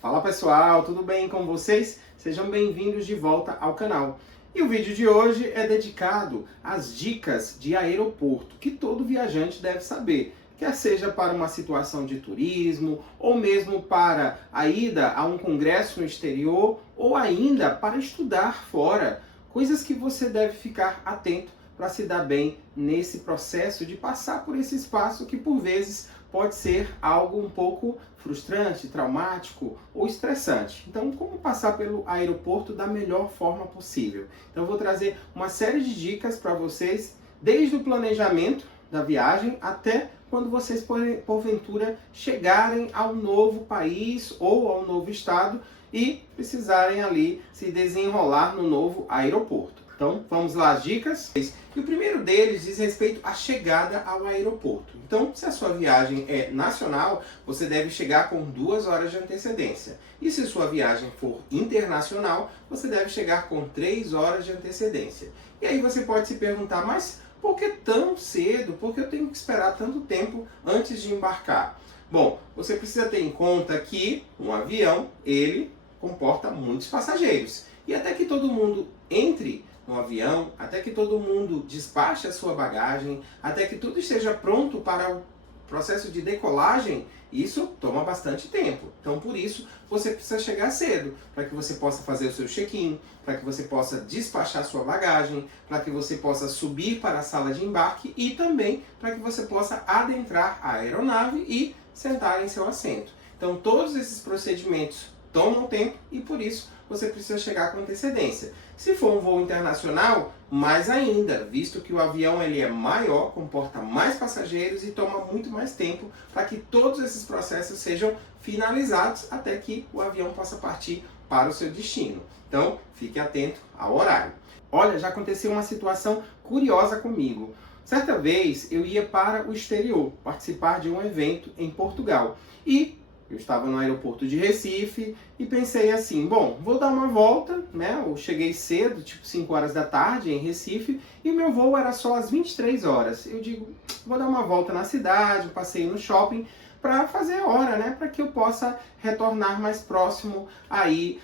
Fala pessoal, tudo bem com vocês? Sejam bem-vindos de volta ao canal. E o vídeo de hoje é dedicado às dicas de aeroporto que todo viajante deve saber, quer seja para uma situação de turismo, ou mesmo para a ida a um congresso no exterior, ou ainda para estudar fora. Coisas que você deve ficar atento para se dar bem nesse processo de passar por esse espaço que por vezes pode ser algo um pouco frustrante, traumático ou estressante. Então, como passar pelo aeroporto da melhor forma possível? Então, eu vou trazer uma série de dicas para vocês, desde o planejamento da viagem até quando vocês, porventura, chegarem ao novo país ou ao novo estado e precisarem ali se desenrolar no novo aeroporto. Então, vamos lá as dicas. E o primeiro deles diz respeito à chegada ao aeroporto. Então, se a sua viagem é nacional, você deve chegar com 2 horas de antecedência. E se sua viagem for internacional, você deve chegar com 3 horas de antecedência. E aí você pode se perguntar, mas por que tão cedo? Por que eu tenho que esperar tanto tempo antes de embarcar? Bom, você precisa ter em conta que um avião, ele comporta muitos passageiros. E até que todo mundo entre no avião, até que todo mundo despache a sua bagagem, até que tudo esteja pronto para o processo de decolagem, isso toma bastante tempo. Então, por isso, você precisa chegar cedo, para que você possa fazer o seu check-in, para que você possa despachar sua bagagem, para que você possa subir para a sala de embarque e também para que você possa adentrar a aeronave e sentar em seu assento. Então, todos esses procedimentos tomam tempo e, por isso, você precisa chegar com antecedência. Se for um voo internacional, mais ainda, visto que o avião ele é maior, comporta mais passageiros e toma muito mais tempo para que todos esses processos sejam finalizados até que o avião possa partir para o seu destino. Então, fique atento ao horário. Olha, já aconteceu uma situação curiosa comigo. Certa vez eu ia para o exterior, participar de um evento em Portugal. E eu estava no aeroporto de Recife e pensei assim, bom, vou dar uma volta, né? Eu cheguei cedo, tipo 5 horas da tarde em Recife, e o meu voo era só às 23 horas. Eu digo, vou dar uma volta na cidade, um passeio no shopping, para fazer a hora, né? Para que eu possa retornar mais próximo aí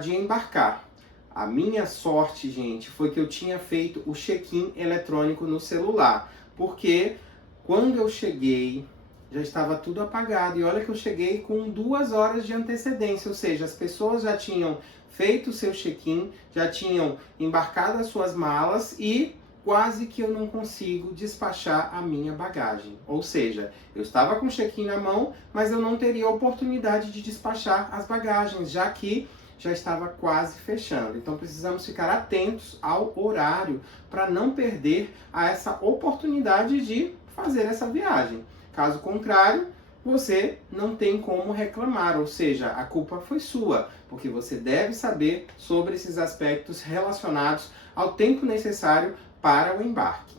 de embarcar. A minha sorte, gente, foi que eu tinha feito o check-in eletrônico no celular, porque quando eu cheguei, já estava tudo apagado. E olha que eu cheguei com 2 horas de antecedência, ou seja, as pessoas já tinham feito o seu check-in, já tinham embarcado as suas malas e quase que eu não consigo despachar a minha bagagem. Ou seja, eu estava com o check-in na mão, mas eu não teria a oportunidade de despachar as bagagens, já que já estava quase fechando. Então precisamos ficar atentos ao horário para não perder essa oportunidade de fazer essa viagem. Caso contrário, você não tem como reclamar, ou seja, a culpa foi sua, porque você deve saber sobre esses aspectos relacionados ao tempo necessário para o embarque.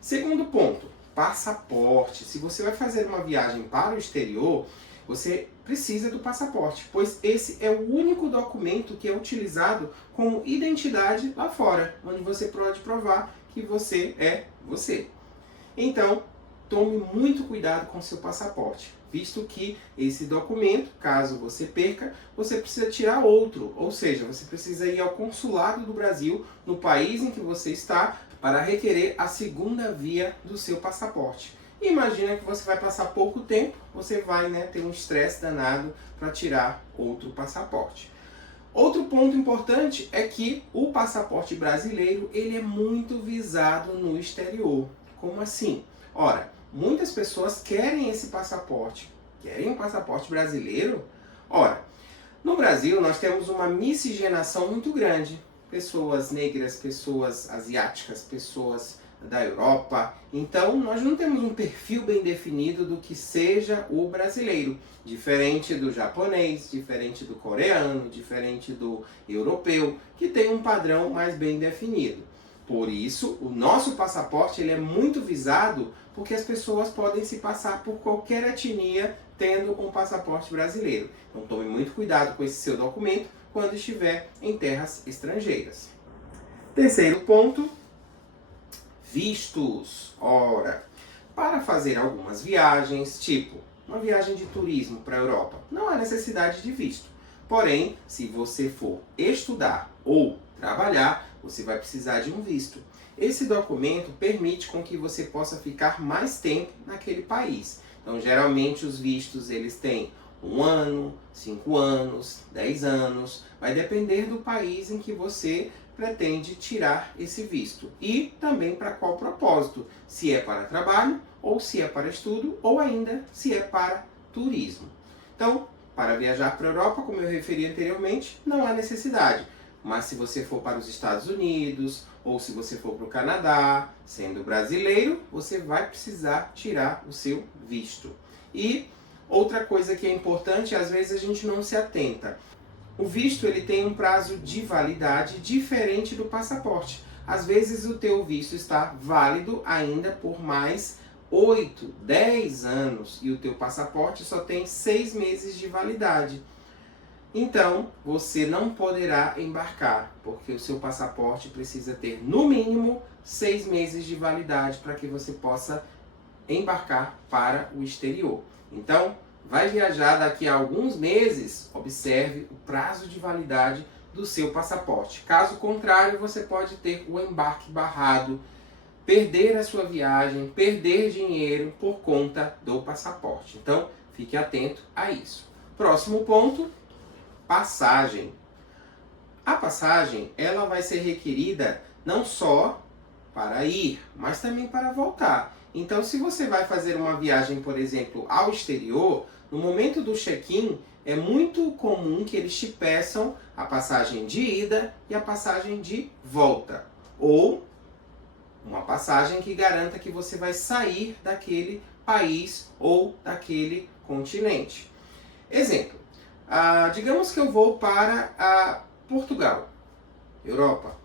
Segundo ponto, passaporte. Se você vai fazer uma viagem para o exterior, você precisa do passaporte, pois esse é o único documento que é utilizado como identidade lá fora, onde você pode provar que você é você. Então, tome muito cuidado com seu passaporte, visto que esse documento, caso você perca, você precisa tirar outro, ou seja, você precisa ir ao consulado do Brasil, no país em que você está, para requerer a segunda via do seu passaporte. E imagina que você vai passar pouco tempo, você vai ter um estresse danado para tirar outro passaporte. Outro ponto importante é que o passaporte brasileiro ele é muito visado no exterior. Como assim? Ora, muitas pessoas querem esse passaporte. Querem um passaporte brasileiro? Ora, no Brasil nós temos uma miscigenação muito grande. Pessoas negras, pessoas asiáticas, pessoas da Europa. Então, nós não temos um perfil bem definido do que seja o brasileiro. Diferente do japonês, diferente do coreano, diferente do europeu, que tem um padrão mais bem definido. Por isso, o nosso passaporte ele é muito visado porque as pessoas podem se passar por qualquer etnia tendo um passaporte brasileiro. Então tome muito cuidado com esse seu documento quando estiver em terras estrangeiras. Terceiro ponto, vistos. Ora, para fazer algumas viagens, tipo uma viagem de turismo para a Europa, não há necessidade de visto. Porém, se você for estudar ou trabalhar, você vai precisar de um visto. Esse documento permite com que você possa ficar mais tempo naquele país. Então, geralmente os vistos eles têm 1 ano, 5 anos, 10 anos, vai depender do país em que você pretende tirar esse visto. E também para qual propósito, se é para trabalho, ou se é para estudo, ou ainda se é para turismo. Então, para viajar para a Europa, como eu referi anteriormente, não há necessidade. Mas se você for para os Estados Unidos, ou se você for para o Canadá, sendo brasileiro, você vai precisar tirar o seu visto. E outra coisa que é importante, às vezes a gente não se atenta. O visto ele tem um prazo de validade diferente do passaporte. Às vezes o teu visto está válido ainda por mais 8, 10 anos e o teu passaporte só tem 6 meses de validade. Então, você não poderá embarcar, porque o seu passaporte precisa ter, no mínimo, 6 meses de validade para que você possa embarcar para o exterior. Então, vai viajar daqui a alguns meses, observe o prazo de validade do seu passaporte. Caso contrário, você pode ter o embarque barrado, perder a sua viagem, perder dinheiro por conta do passaporte. Então, fique atento a isso. Próximo ponto, passagem. A passagem, ela vai ser requerida não só para ir, mas também para voltar. Então, se você vai fazer uma viagem, por exemplo, ao exterior, no momento do check-in, é muito comum que eles te peçam a passagem de ida e a passagem de volta. Ou uma passagem que garanta que você vai sair daquele país ou daquele continente. Exemplo, digamos que eu vou para Portugal, Europa.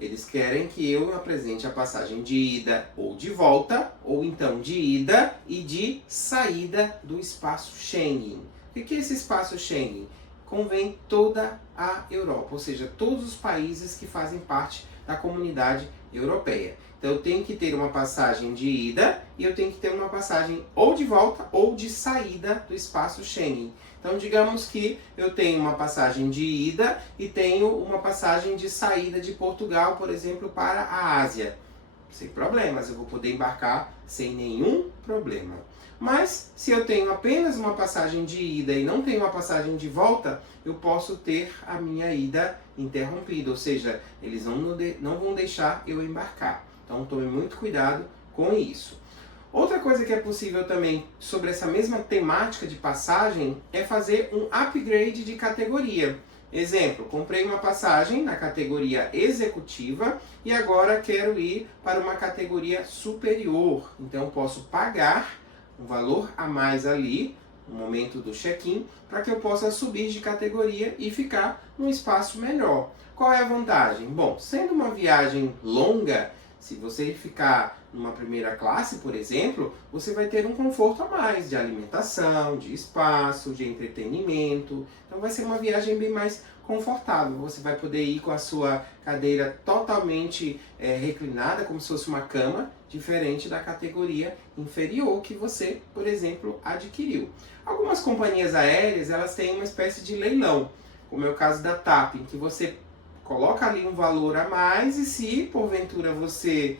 Eles querem que eu apresente a passagem de ida ou de volta, ou então de ida e de saída do espaço Schengen. O que é esse espaço Schengen? Convém toda a Europa, ou seja, todos os países que fazem parte da comunidade europeia. Então eu tenho que ter uma passagem de ida e eu tenho que ter uma passagem ou de volta ou de saída do espaço Schengen. Então digamos que eu tenho uma passagem de ida e tenho uma passagem de saída de Portugal, por exemplo, para a Ásia. Sem problemas, eu vou poder embarcar sem nenhum problema. Mas se eu tenho apenas uma passagem de ida e não tenho uma passagem de volta, eu posso ter a minha ida interrompida, ou seja, eles não vão deixar eu embarcar. Então tome muito cuidado com isso. Outra coisa que é possível também sobre essa mesma temática de passagem é fazer um upgrade de categoria. Exemplo, comprei uma passagem na categoria executiva e agora quero ir para uma categoria superior. Então posso pagar um valor a mais ali no momento do check-in para que eu possa subir de categoria e ficar num espaço melhor. Qual é a vantagem? Bom, sendo uma viagem longa, se você ficar numa primeira classe, por exemplo, você vai ter um conforto a mais de alimentação, de espaço, de entretenimento. Então vai ser uma viagem bem mais confortável. Você vai poder ir com a sua cadeira totalmente reclinada, como se fosse uma cama, diferente da categoria inferior que você, por exemplo, adquiriu. Algumas companhias aéreas, elas têm uma espécie de leilão, como é o caso da TAP, em que você coloca ali um valor a mais e se porventura você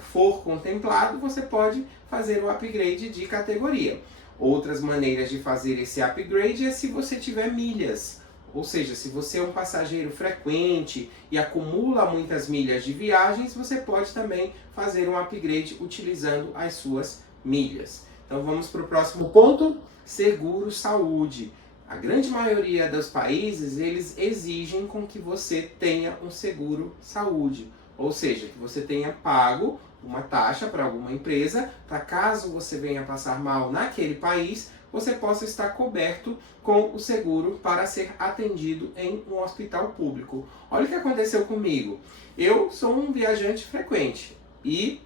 for contemplado, você pode fazer o upgrade de categoria. Outras maneiras de fazer esse upgrade é se você tiver milhas, ou seja, se você é um passageiro frequente e acumula muitas milhas de viagens, você pode também fazer um upgrade utilizando as suas milhas. Então vamos para o próximo ponto, seguro saúde. A grande maioria dos países, eles exigem com que você tenha um seguro saúde. Ou seja, que você tenha pago uma taxa para alguma empresa, para caso você venha passar mal naquele país, você possa estar coberto com o seguro para ser atendido em um hospital público. Olha o que aconteceu comigo. Eu sou um viajante frequente e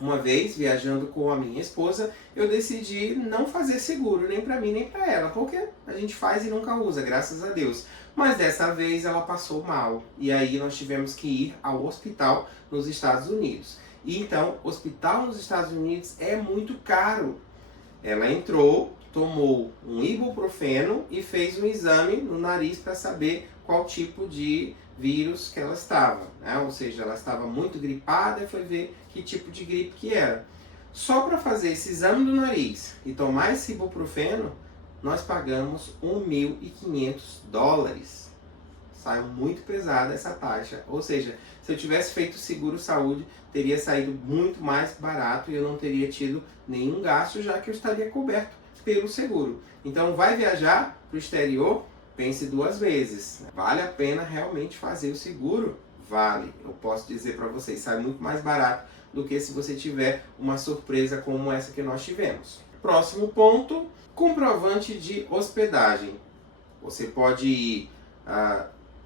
uma vez, viajando com a minha esposa, eu decidi não fazer seguro, nem para mim nem para ela, porque a gente faz e nunca usa, graças a Deus. Mas dessa vez ela passou mal, e aí nós tivemos que ir ao hospital nos Estados Unidos. E então, hospital nos Estados Unidos é muito caro. Ela entrou tomou um ibuprofeno e fez um exame no nariz para saber qual tipo de vírus que ela estava, né? Ou seja, ela estava muito gripada e foi ver que tipo de gripe que era. Só para fazer esse exame do nariz e tomar esse ibuprofeno, nós pagamos $1.500. Saiu muito pesada essa taxa. Ou seja, se eu tivesse feito seguro saúde, teria saído muito mais barato e eu não teria tido nenhum gasto, já que eu estaria coberto pelo seguro. Então, vai viajar para o exterior? Pense duas vezes. Vale a pena realmente fazer o seguro? Vale. Eu posso dizer para vocês, sai muito mais barato do que se você tiver uma surpresa como essa que nós tivemos. Próximo ponto, comprovante de hospedagem. Você pode ir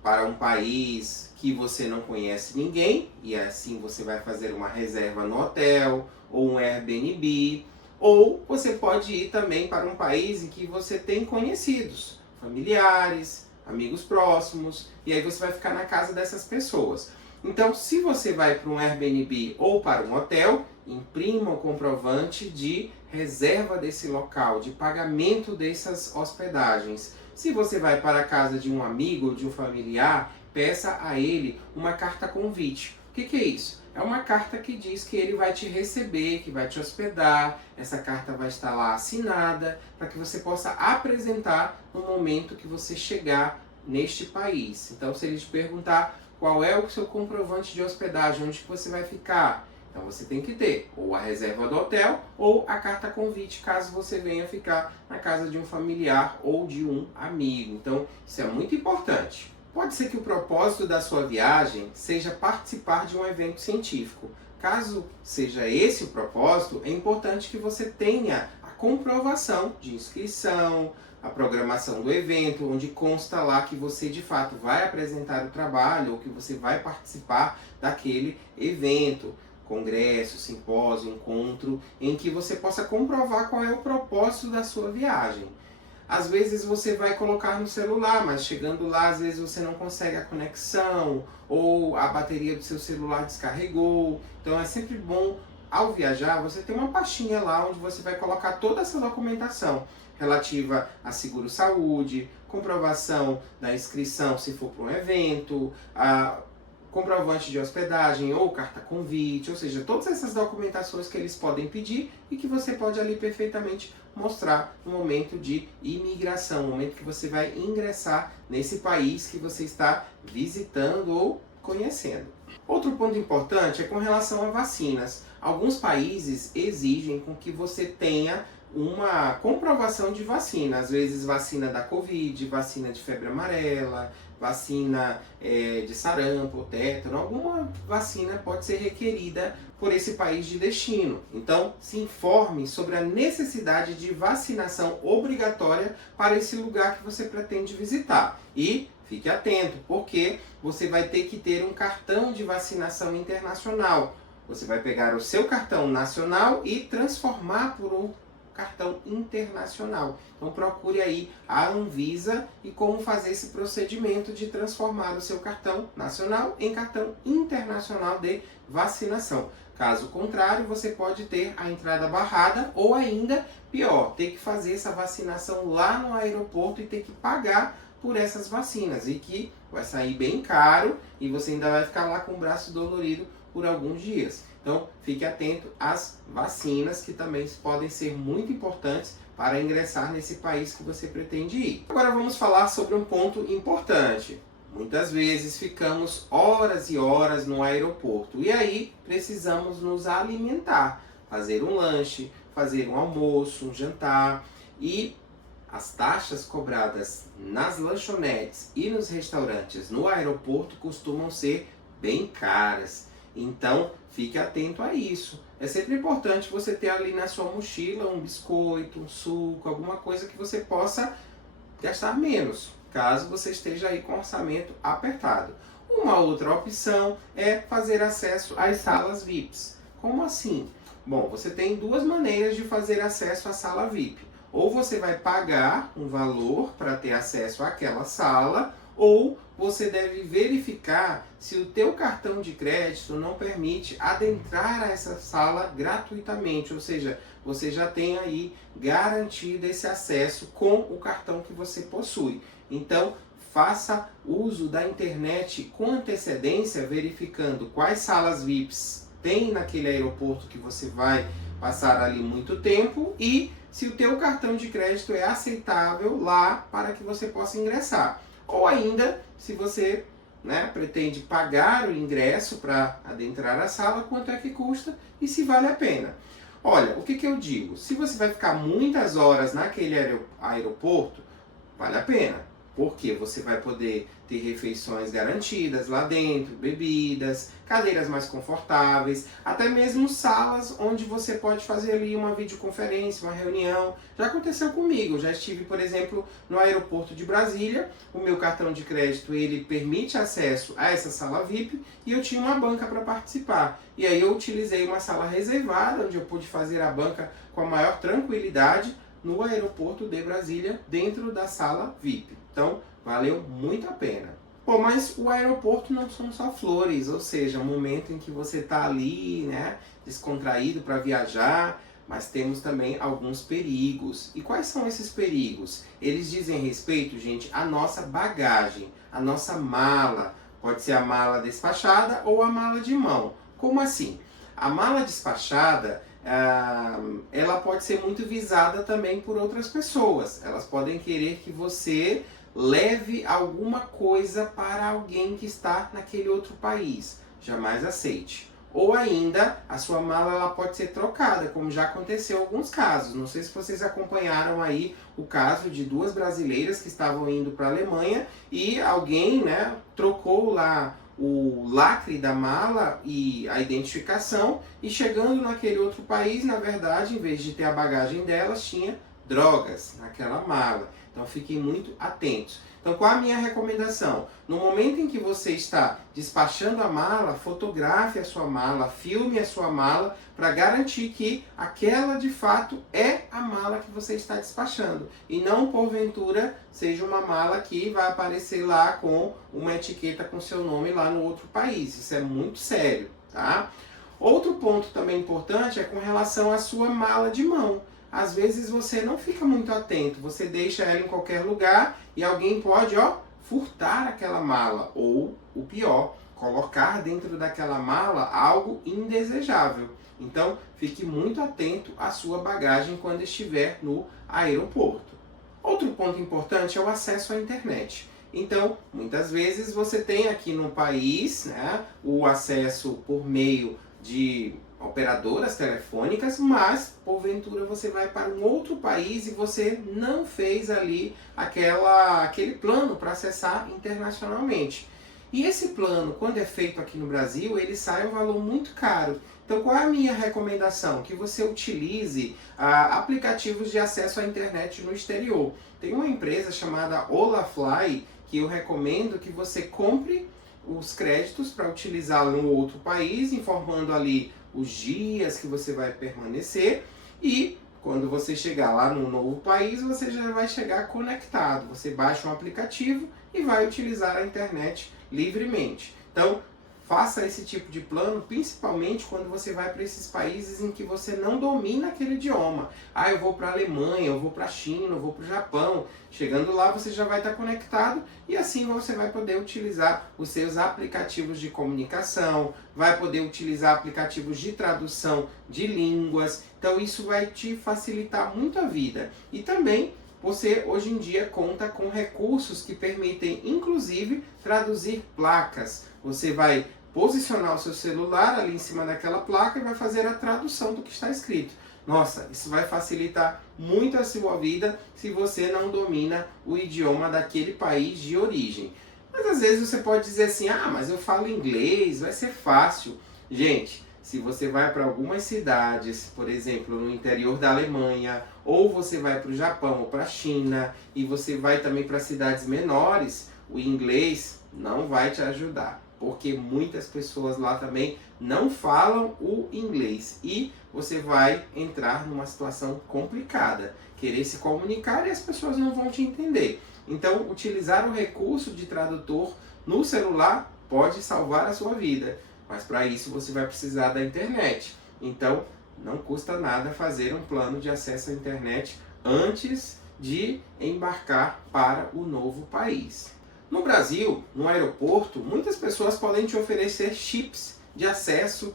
para um país que você não conhece ninguém, e assim você vai fazer uma reserva no hotel ou um Airbnb, ou você pode ir também para um país em que você tem conhecidos, familiares, amigos próximos, e aí você vai ficar na casa dessas pessoas. Então, se você vai para um Airbnb ou para um hotel, imprima o comprovante de reserva desse local, de pagamento dessas hospedagens. Se você vai para a casa de um amigo ou de um familiar, peça a ele uma carta convite. O que é isso? É uma carta que diz que ele vai te receber, que vai te hospedar. Essa carta vai estar lá assinada para que você possa apresentar no momento que você chegar neste país. Então, se ele te perguntar qual é o seu comprovante de hospedagem, onde que você vai ficar, então você tem que ter ou a reserva do hotel ou a carta convite, caso você venha ficar na casa de um familiar ou de um amigo. Então, isso é muito importante. Pode ser que o propósito da sua viagem seja participar de um evento científico. Caso seja esse o propósito, é importante que você tenha a comprovação de inscrição, a programação do evento, onde consta lá que você de fato vai apresentar o trabalho ou que você vai participar daquele evento, congresso, simpósio, encontro, em que você possa comprovar qual é o propósito da sua viagem. Às vezes você vai colocar no celular, mas chegando lá, às vezes você não consegue a conexão ou a bateria do seu celular descarregou. Então é sempre bom, ao viajar, você ter uma pastinha lá onde você vai colocar toda essa documentação relativa a seguro-saúde, comprovação da inscrição se for para um evento, a comprovante de hospedagem ou carta convite, ou seja, todas essas documentações que eles podem pedir e que você pode ali perfeitamente mostrar no momento de imigração, no momento que você vai ingressar nesse país que você está visitando ou conhecendo. Outro ponto importante é com relação a vacinas. Alguns países exigem com que você tenha uma comprovação de vacina, às vezes vacina da Covid, vacina de febre amarela, vacina de sarampo, tétano, alguma vacina pode ser requerida por esse país de destino. Então, se informe sobre a necessidade de vacinação obrigatória para esse lugar que você pretende visitar. E fique atento, porque você vai ter que ter um cartão de vacinação internacional. Você vai pegar o seu cartão nacional e transformar por um cartão internacional. Então procure aí a Anvisa e como fazer esse procedimento de transformar o seu cartão nacional em cartão internacional de vacinação. Caso contrário, você pode ter a entrada barrada ou ainda pior, ter que fazer essa vacinação lá no aeroporto e ter que pagar por essas vacinas e que vai sair bem caro e você ainda vai ficar lá com o braço dolorido por alguns dias. Então, fique atento às vacinas, que também podem ser muito importantes para ingressar nesse país que você pretende ir. Agora vamos falar sobre um ponto importante. Muitas vezes ficamos horas e horas no aeroporto e aí precisamos nos alimentar, fazer um lanche, fazer um almoço, um jantar, e as taxas cobradas nas lanchonetes e nos restaurantes no aeroporto costumam ser bem caras. Então, fique atento a isso. É sempre importante você ter ali na sua mochila um biscoito, um suco, alguma coisa que você possa gastar menos, caso você esteja aí com orçamento apertado. Uma outra opção é fazer acesso às salas VIPs. Como assim? Bom, você tem duas maneiras de fazer acesso à sala VIP. Ou você vai pagar um valor para ter acesso àquela sala, ou você deve verificar se o teu cartão de crédito não permite adentrar a essa sala gratuitamente, ou seja, você já tem aí garantido esse acesso com o cartão que você possui. Então, faça uso da internet com antecedência, verificando quais salas VIPs tem naquele aeroporto que você vai passar ali muito tempo e se o teu cartão de crédito é aceitável lá para que você possa ingressar. Ou ainda, se você pretende pagar o ingresso para adentrar a sala, quanto é que custa e se vale a pena. Olha, o que eu digo? Se você vai ficar muitas horas naquele aeroporto, vale a pena. Porque você vai poder ter refeições garantidas lá dentro, bebidas, cadeiras mais confortáveis, até mesmo salas onde você pode fazer ali uma videoconferência, uma reunião. Já aconteceu comigo, eu já estive, por exemplo, no aeroporto de Brasília, o meu cartão de crédito ele permite acesso a essa sala VIP e eu tinha uma banca para participar. E aí eu utilizei uma sala reservada, onde eu pude fazer a banca com a maior tranquilidade, no aeroporto de Brasília, dentro da sala VIP. Então, valeu muito a pena. Bom, mas o aeroporto não são só flores, ou seja, um momento em que você está ali, descontraído para viajar, mas temos também alguns perigos. E quais são esses perigos? Eles dizem respeito, gente, à nossa bagagem, à nossa mala. Pode ser a mala despachada ou a mala de mão. Como assim? A mala despachada, ela pode ser muito visada também por outras pessoas. Elas podem querer que você leve alguma coisa para alguém que está naquele outro país. Jamais aceite. Ou ainda, a sua mala ela pode ser trocada, como já aconteceu em alguns casos. Não sei se vocês acompanharam aí o caso de duas brasileiras que estavam indo para a Alemanha e alguém trocou lá o lacre da mala e a identificação, e chegando naquele outro país, na verdade, em vez de ter a bagagem delas, tinha drogas naquela mala. Então fiquem muito atentos. Então qual a minha recomendação? No momento em que você está despachando a mala, fotografe a sua mala, filme a sua mala, para garantir que aquela de fato é a mala que você está despachando. E não porventura seja uma mala que vai aparecer lá com uma etiqueta com seu nome lá no outro país. Isso é muito sério, tá? Outro ponto também importante é com relação à sua mala de mão. Às vezes você não fica muito atento, você deixa ela em qualquer lugar e alguém pode, furtar aquela mala. Ou, o pior, colocar dentro daquela mala algo indesejável. Então, fique muito atento à sua bagagem quando estiver no aeroporto. Outro ponto importante é o acesso à internet. Então, muitas vezes você tem aqui no país o acesso por meio de operadoras telefônicas, mas porventura você vai para um outro país e você não fez ali aquele plano para acessar internacionalmente. E esse plano, quando é feito aqui no Brasil, ele sai um valor muito caro. Então qual é a minha recomendação? Que você utilize aplicativos de acesso à internet no exterior. Tem uma empresa chamada Olafly que eu recomendo que você compre os créditos para utilizá-lo no outro país, informando ali os dias que você vai permanecer, e quando você chegar lá no novo país, você já vai chegar conectado. Você baixa um aplicativo e vai utilizar a internet livremente. Então, faça esse tipo de plano, principalmente quando você vai para esses países em que você não domina aquele idioma. Eu vou para a Alemanha, eu vou para a China, eu vou para o Japão. Chegando lá, você já vai estar conectado e assim você vai poder utilizar os seus aplicativos de comunicação, vai poder utilizar aplicativos de tradução de línguas. Então, isso vai te facilitar muito a vida. E também, você hoje em dia conta com recursos que permitem, inclusive, traduzir placas. Você vai posicionar o seu celular ali em cima daquela placa e vai fazer a tradução do que está escrito. Nossa, isso vai facilitar muito a sua vida se você não domina o idioma daquele país de origem. Mas às vezes você pode dizer assim, mas eu falo inglês, vai ser fácil. Gente, se você vai para algumas cidades, por exemplo, no interior da Alemanha, ou você vai para o Japão ou para a China, e você vai também para cidades menores, o inglês não vai te ajudar, porque muitas pessoas lá também não falam o inglês e você vai entrar numa situação complicada, querer se comunicar e as pessoas não vão te entender. Então, utilizar o recurso de tradutor no celular pode salvar a sua vida, mas para isso você vai precisar da internet. Então, não custa nada fazer um plano de acesso à internet antes de embarcar para o novo país. No Brasil, no aeroporto, muitas pessoas podem te oferecer chips de acesso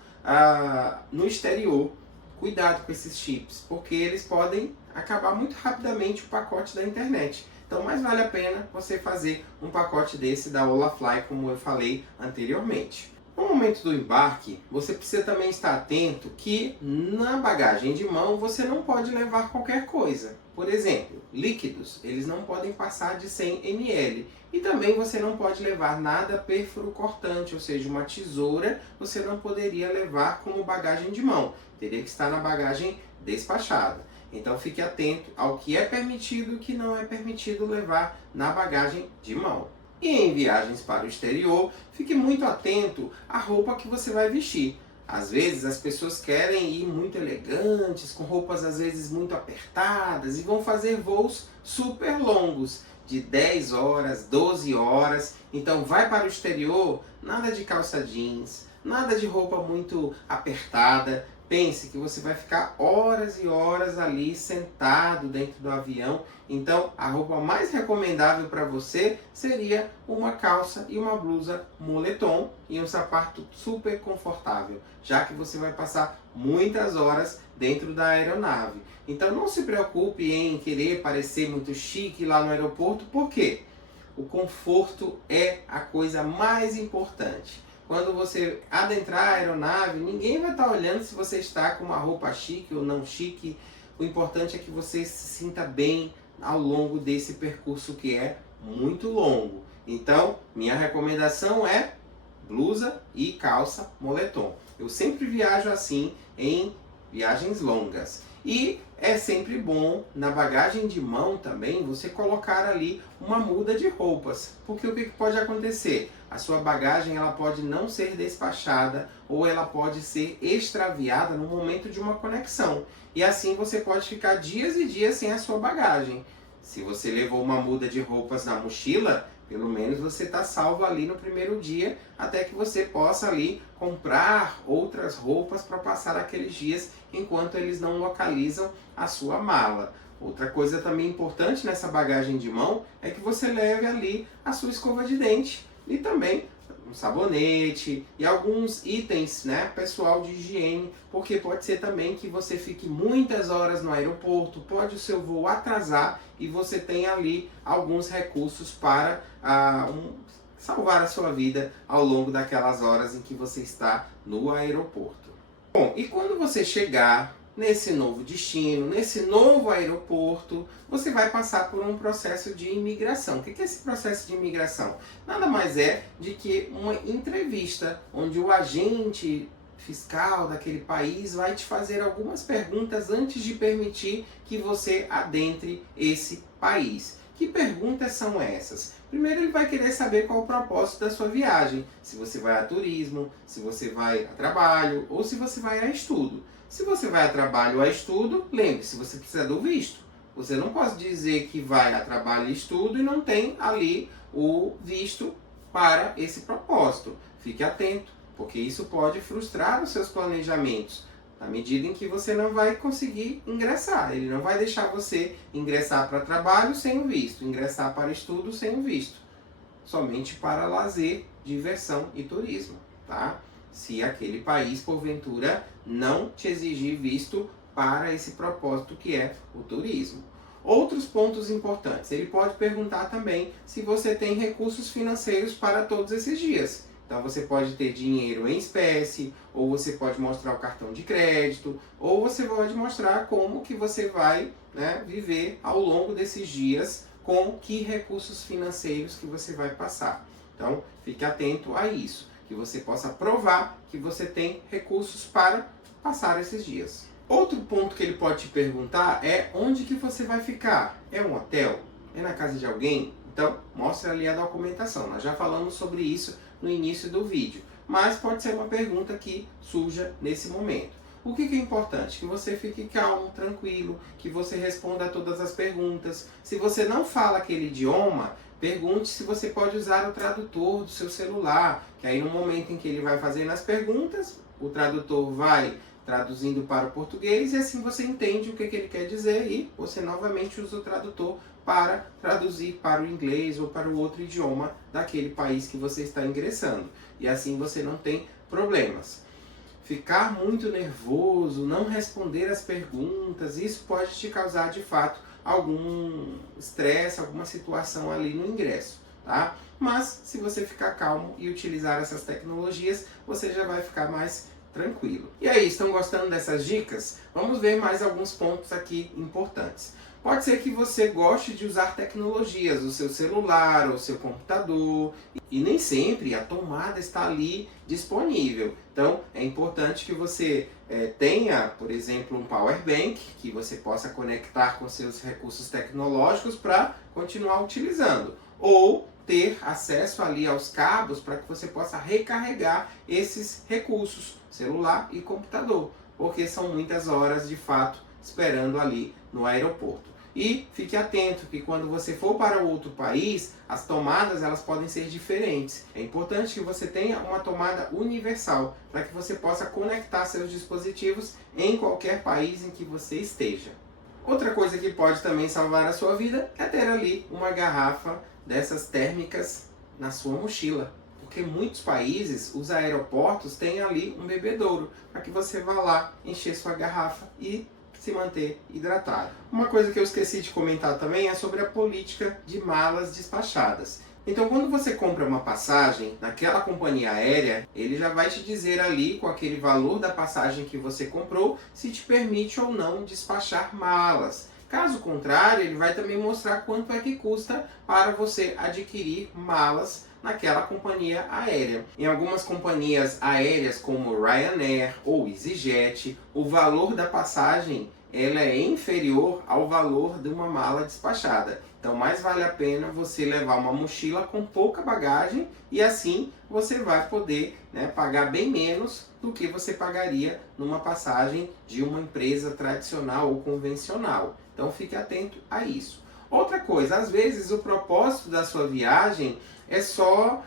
no exterior. Cuidado com esses chips, porque eles podem acabar muito rapidamente o pacote da internet. Então, mais vale a pena você fazer um pacote desse da Olafly, como eu falei anteriormente. No momento do embarque, você precisa também estar atento que na bagagem de mão você não pode levar qualquer coisa. Por exemplo, líquidos, eles não podem passar de 100 ml. E também você não pode levar nada pérfuro cortante, ou seja, uma tesoura você não poderia levar como bagagem de mão. Teria que estar na bagagem despachada. Então fique atento ao que é permitido e o que não é permitido levar na bagagem de mão. E em viagens para o exterior, fique muito atento à roupa que você vai vestir. Às vezes as pessoas querem ir muito elegantes, com roupas às vezes muito apertadas e vão fazer voos super longos, de 10 horas, 12 horas. Então vai para o exterior, nada de calça jeans, nada de roupa muito apertada. Pense que você vai ficar horas e horas ali sentado dentro do avião. Então, a roupa mais recomendável para você seria uma calça e uma blusa moletom e um sapato super confortável, já que você vai passar muitas horas dentro da aeronave. Então, não se preocupe em querer parecer muito chique lá no aeroporto, porque o conforto é a coisa mais importante. Quando você adentrar a aeronave, ninguém vai estar olhando se você está com uma roupa chique ou não chique. O importante é que você se sinta bem ao longo desse percurso que é muito longo. Então, minha recomendação é blusa e calça moletom. Eu sempre viajo assim em viagens longas. E é sempre bom, na bagagem de mão também, você colocar ali uma muda de roupas. Porque o que pode acontecer? A sua bagagem ela pode não ser despachada ou ela pode ser extraviada no momento de uma conexão. E assim você pode ficar dias e dias sem a sua bagagem. Se você levou uma muda de roupas na mochila, pelo menos você está salvo ali no primeiro dia, até que você possa ali comprar outras roupas para passar aqueles dias enquanto eles não localizam a sua mala. Outra coisa também importante nessa bagagem de mão é que você leve ali a sua escova de dente e também um sabonete e alguns itens, né, pessoal de higiene, porque pode ser também que você fique muitas horas no aeroporto, pode o seu voo atrasar e você tem ali alguns recursos para salvar a sua vida ao longo daquelas horas em que você está no aeroporto. Bom, e quando você chegar nesse novo destino, nesse novo aeroporto, você vai passar por um processo de imigração. O que é esse processo de imigração? Nada mais é de que uma entrevista, onde o agente fiscal daquele país vai te fazer algumas perguntas antes de permitir que você adentre esse país. Que perguntas são essas? Primeiro ele vai querer saber qual o propósito da sua viagem. Se você vai a turismo, se você vai a trabalho ou se você vai a estudo. Se você vai a trabalho ou a estudo, lembre-se, você precisa do visto. Você não pode dizer que vai a trabalho e estudo e não tem ali o visto para esse propósito. Fique atento, porque isso pode frustrar os seus planejamentos, na medida em que você não vai conseguir ingressar. Ele não vai deixar você ingressar para trabalho sem o visto, ingressar para estudo sem o visto. Somente para lazer, diversão e turismo, tá? Se aquele país, porventura, não te exigir visto para esse propósito que é o turismo. Outros pontos importantes. Ele pode perguntar também se você tem recursos financeiros para todos esses dias. Então você pode ter dinheiro em espécie, ou você pode mostrar o cartão de crédito, ou você pode mostrar como que você vai, né, viver ao longo desses dias, com que recursos financeiros que você vai passar. Então fique atento a isso, que você possa provar que você tem recursos para passar esses dias. Outro ponto que ele pode te perguntar é onde que você vai ficar. É um hotel? É na casa de alguém? Então mostre ali a documentação. Nós já falamos sobre isso no início do vídeo, mas pode ser uma pergunta que surja nesse momento. O que é importante? Que você fique calmo, tranquilo, que você responda a todas as perguntas. Se você não fala aquele idioma, pergunte se você pode usar o tradutor do seu celular, que aí no momento em que ele vai fazendo as perguntas, o tradutor vai traduzindo para o português e assim você entende o que ele quer dizer e você novamente usa o tradutor para traduzir para o inglês ou para o outro idioma daquele país que você está ingressando. E assim você não tem problemas. Ficar muito nervoso, não responder as perguntas, isso pode te causar de fato algum estresse, alguma situação ali no ingresso, tá? Mas se você ficar calmo e utilizar essas tecnologias, você já vai ficar mais tranquilo. E aí, estão gostando dessas dicas? Vamos ver mais alguns pontos aqui importantes. Pode ser que você goste de usar tecnologias, o seu celular, o seu computador, e nem sempre a tomada está ali disponível. Então, é importante que você tenha, por exemplo, um power bank, que você possa conectar com seus recursos tecnológicos para continuar utilizando. Ou ter acesso ali aos cabos para que você possa recarregar esses recursos, celular e computador, porque são muitas horas de fato esperando ali no aeroporto. E fique atento que quando você for para outro país, as tomadas elas podem ser diferentes. É importante que você tenha uma tomada universal para que você possa conectar seus dispositivos em qualquer país em que você esteja. Outra coisa que pode também salvar a sua vida é ter ali uma garrafa dessas térmicas na sua mochila. Porque em muitos países, os aeroportos têm ali um bebedouro para que você vá lá encher sua garrafa e se manter hidratado. Uma coisa que eu esqueci de comentar também é sobre a política de malas despachadas. Então, quando você compra uma passagem naquela companhia aérea, ele já vai te dizer ali, com aquele valor da passagem que você comprou, se te permite ou não despachar malas. Caso contrário, ele vai também mostrar quanto é que custa para você adquirir malas naquela companhia aérea. Em algumas companhias aéreas como Ryanair ou EasyJet, o valor da passagem ela é inferior ao valor de uma mala despachada. Então mais vale a pena você levar uma mochila com pouca bagagem e assim você vai poder pagar bem menos do que você pagaria numa passagem de uma empresa tradicional ou convencional. Então fique atento a isso. Outra coisa, às vezes o propósito da sua viagem é só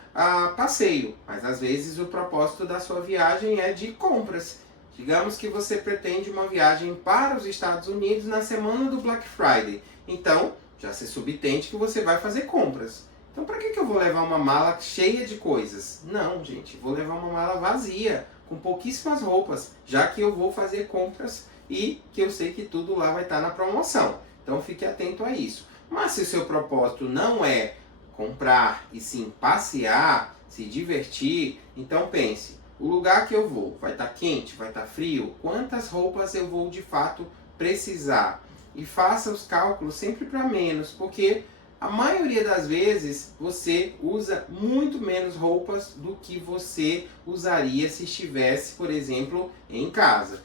passeio, mas às vezes o propósito da sua viagem é de compras. Digamos que você pretende uma viagem para os Estados Unidos na semana do Black Friday. Então, já se subentende que você vai fazer compras. Então, para que eu vou levar uma mala cheia de coisas? Não, gente, vou levar uma mala vazia, com pouquíssimas roupas, já que eu vou fazer compras e que eu sei que tudo lá vai estar na promoção. Então, fique atento a isso. Mas se o seu propósito não é comprar e sim passear, se divertir, então pense, o lugar que eu vou vai estar quente, vai estar frio, quantas roupas eu vou de fato precisar? E faça os cálculos sempre para menos, porque a maioria das vezes você usa muito menos roupas do que você usaria se estivesse, por exemplo, em casa.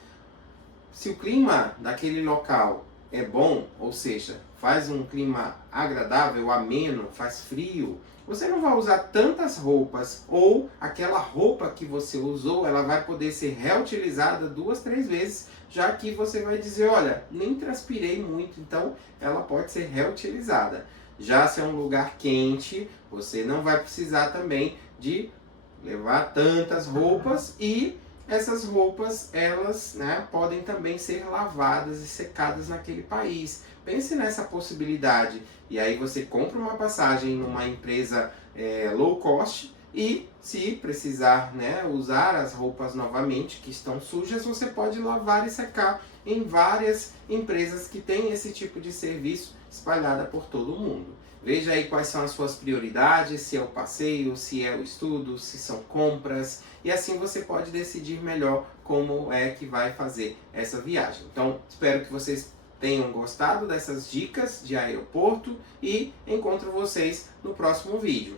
Se o clima daquele local é bom, ou seja, faz um clima agradável, ameno, faz frio, você não vai usar tantas roupas, ou aquela roupa que você usou, ela vai poder ser reutilizada 2, 3 vezes, já que você vai dizer, olha, nem transpirei muito, então ela pode ser reutilizada. Já se é um lugar quente, você não vai precisar também de levar tantas roupas e essas roupas, elas podem também ser lavadas e secadas naquele país. Pense nessa possibilidade. E aí você compra uma passagem numa empresa low cost e se precisar usar as roupas novamente que estão sujas, você pode lavar e secar em várias empresas que têm esse tipo de serviço espalhada por todo o mundo. Veja aí quais são as suas prioridades, se é o passeio, se é o estudo, se são compras, e assim você pode decidir melhor como é que vai fazer essa viagem. Então, espero que vocês tenham gostado dessas dicas de aeroporto e encontro vocês no próximo vídeo.